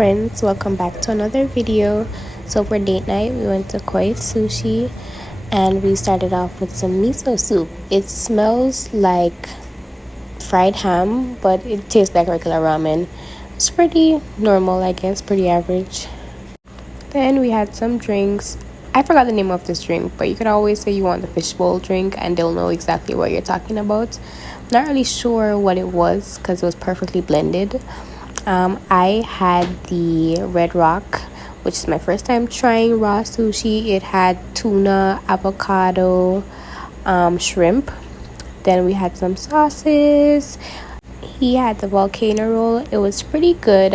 friends, welcome back to another video. So for date night we went to Koi Sushi and we started off with some miso soup. It smells like fried ham, but it tastes like regular ramen. It's pretty normal, I guess, pretty average. Then we had some drinks. I forgot the name of this drink, but you could always say you want the fishbowl drink and they'll know exactly what you're talking about. Not really sure what it was because it was perfectly blended. I had the Red Rock, which is my first time trying raw sushi. It had tuna, avocado, shrimp. Then we had some sauces. He had the volcano roll. It was pretty good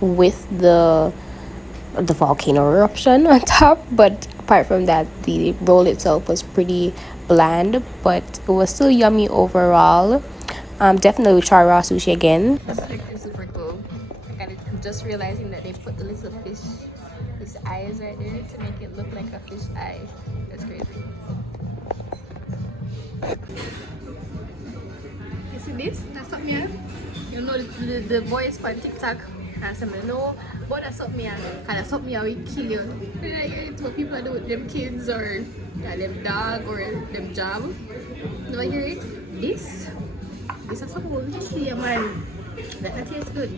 with the volcano eruption on top, but apart from that, the roll itself was pretty bland, but it was still yummy overall. Definitely try raw sushi again. It's super cool. And I'm just realizing that they put the little fish, his eyes right there to make it look like a fish eye. That's crazy. You see this? That's something here. You know the boys for TikTok. And some know, but that's something here. And that's something here will kill you. It's what people do with them kids or them dog or them job. Do I hear it? This is something will kill you, man. That tastes good.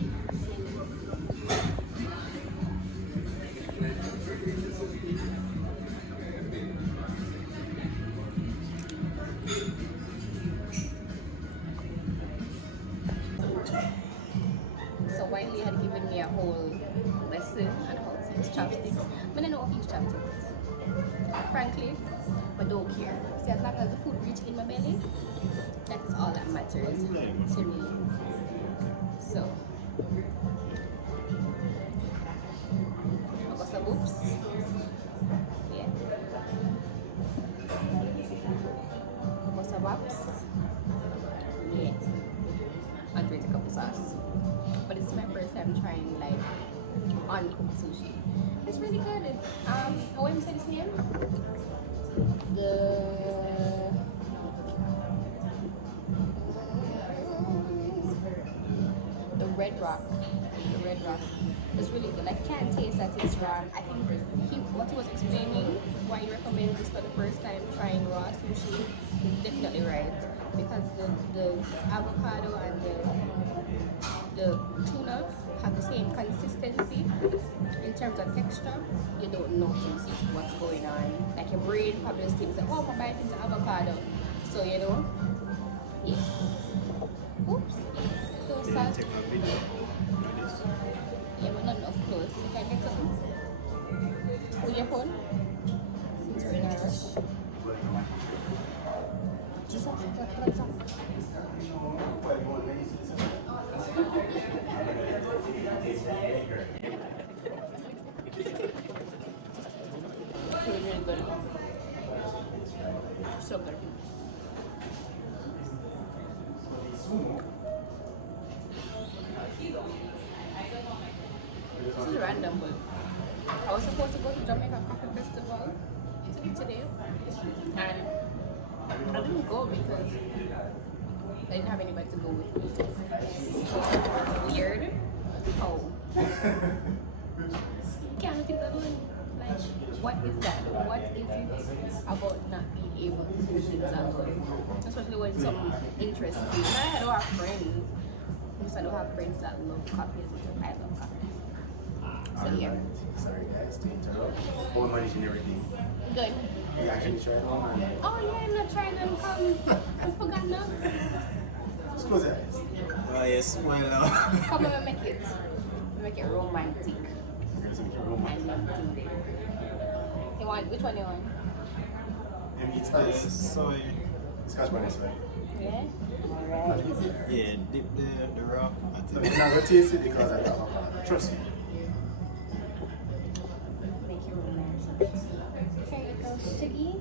So Wiley had given me a whole lesson on how to use chopsticks. But I don't know how to use chopsticks. Frankly, I don't care. See, as long as the food reach in my belly, that is all that matters to me. So, I got some oops. Yeah. I got some wops. Yeah. And drink a cup of sauce. But it's my first time trying like uncooked sushi. It's really good. I want to say this name. The Red Rock. The Red Rock. It's really good. I can't taste that it's raw. I think what he was explaining, why he recommends this for the first time trying raw sushi, is definitely right. Because the avocado and the tuna have the same consistency in terms of texture. You don't notice what's going on. Like your brain probably thinks that, oh, I'm biting into avocado. So you know, yeah. Oops. So sad. Yeah, but not up close. Can I get something? With your phone? Since we're in a rush. Really good. So good. This is random, but I was supposed to go to Jamaica Coffee Festival today, and I didn't go because I didn't have anybody to go with me. So weird. Oh. Can't let it alone. Like, what is that? What is it about not being able to do things alone? Especially when something interesting. I don't have friends. I don't have friends that love coffee as much as I love coffee. So yeah. Sorry guys to interrupt. All money and everything. Good. You actually tried one man. Oh yeah, I'm not trying to come. I forgot now. Just close your eyes. Oh yes, well Come and make it. Make it romantic. I love to. You want which one you want? And it's this soy. Scotch bonnet soy. Yeah? Alright. Yeah, dip the raw. No, you're not gonna taste it because I got avocado. Trust me. Make it romantic. Here you go, Shiggy.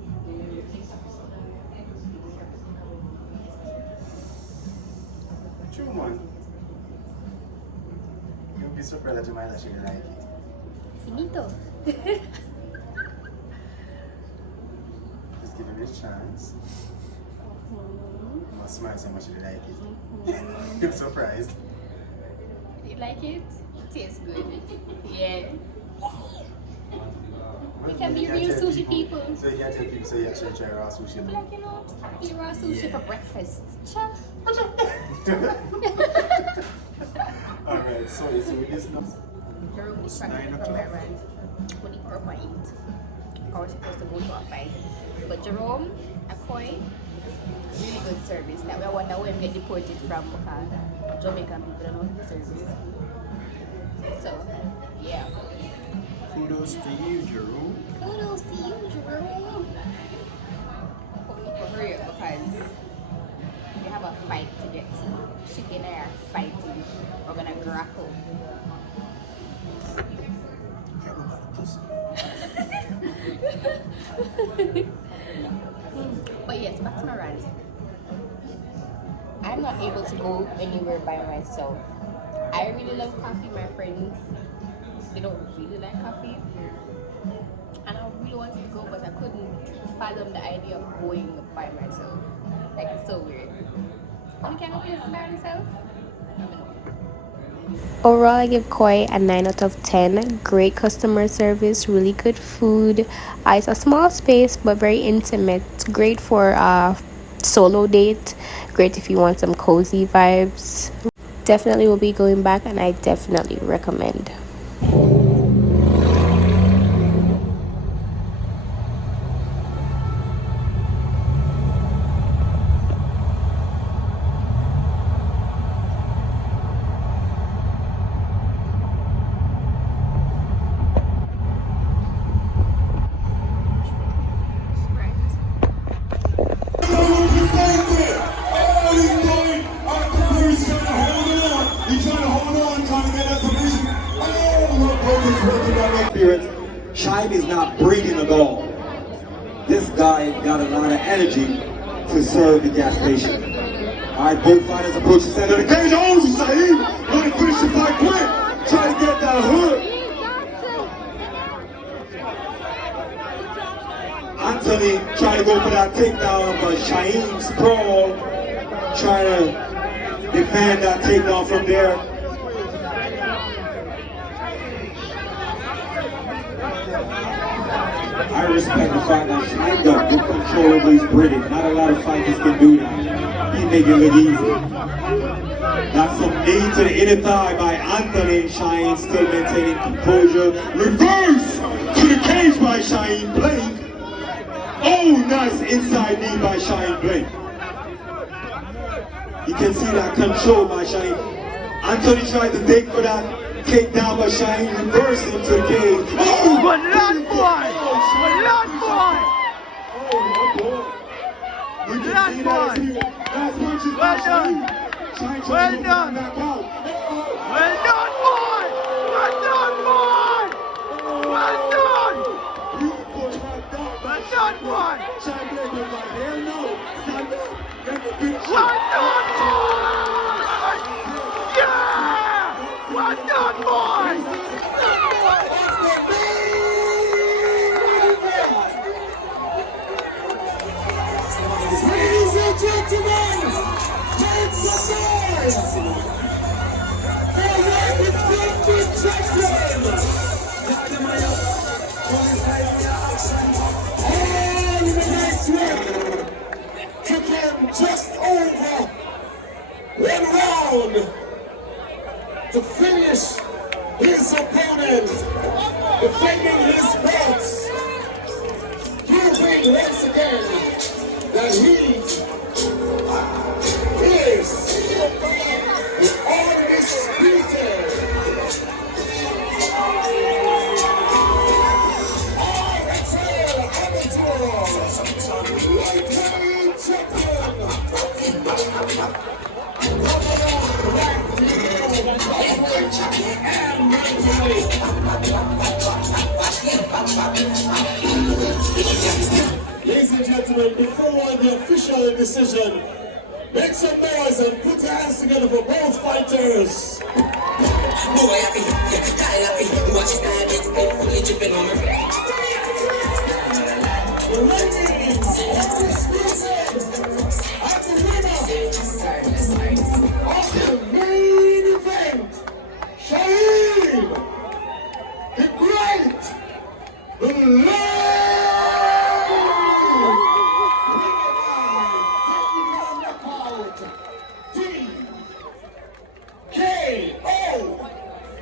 True man. You'll be surprised that you might actually like it. Finito. Just give him his chance. You must smile so much you like it. You're surprised. Yeah. You like it? It tastes good. Yeah. We can be real sushi people. So you can't tell people, so you actually try raw sushi. People like, eat raw sushi for breakfast. Cha. Alright, so with this now. Jerome is trying to from my rant. 24.8. I was supposed to go to a 5. But Jerome, Akoi, really good service. That we wonder when we get deported from Jamaican people don't know the service. So, yeah. Kudos to you, Jerome. Kudos to you, Jerome. But we need to hurry up because we have a fight to get to. Chicken and I are fighting. We're gonna grapple. But yes, back to my rant. I'm not able to go anywhere by myself. I really love coffee. My friends, they don't really like coffee. And I really wanted to go, but I couldn't fathom the idea of going by myself. Like, it's so weird. You can't go places by yourself? I don't know. Overall, I give Koi a 9 out of 10. Great customer service, really good food. It's a small space but very intimate. Great for a solo date. Great if you want some cozy vibes. Definitely will be going back, and I definitely recommend. Shine is not breathing at all. This guy got a lot of energy to serve the gas station. Alright, both fighters approach the center of the cage. Oh, Saeed! Want to finish the fight quick! Try to get that hood. Anthony trying to go for that takedown, but Shaheem sprawl, trying to defend that takedown from there. I respect the fact that Shaheem got good control over his breathing. Not a lot of fighters can do that. He make it look easy. That's some knee to the inner thigh by Anthony. Shaheem still maintaining composure. Reverse to the cage by Shaheem Blake. Oh, nice inside knee by Shaheem Blake. You can see that control by Shaheem. Anthony tried to dig for that takedown, but Shaheem reversed into the cage. Oh, but not boy! But not boy! Oh, boy. You can see that last punch is by Shaheem. Well done! Well done, boy! Well done, boy! Well done! Well done, boy! Well done, boy! Yeah! Well done, boy! Ladies and gentlemen, make some noise for your defending champion! And the next one to come just over 1 round to finish his opponent, defending his belts, proving once again that he is the undisputed RTL Amateur Lightweight Champion. Ladies and gentlemen, before the official decision, make some noise and put your hands together for both fighters. Ladies, undisputed, and the winner of the main event K.O.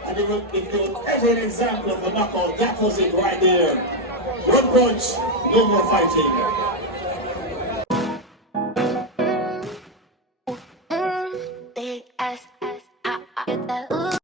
And if there was ever an example of a knockout, that was it right there. One punch, no more fighting.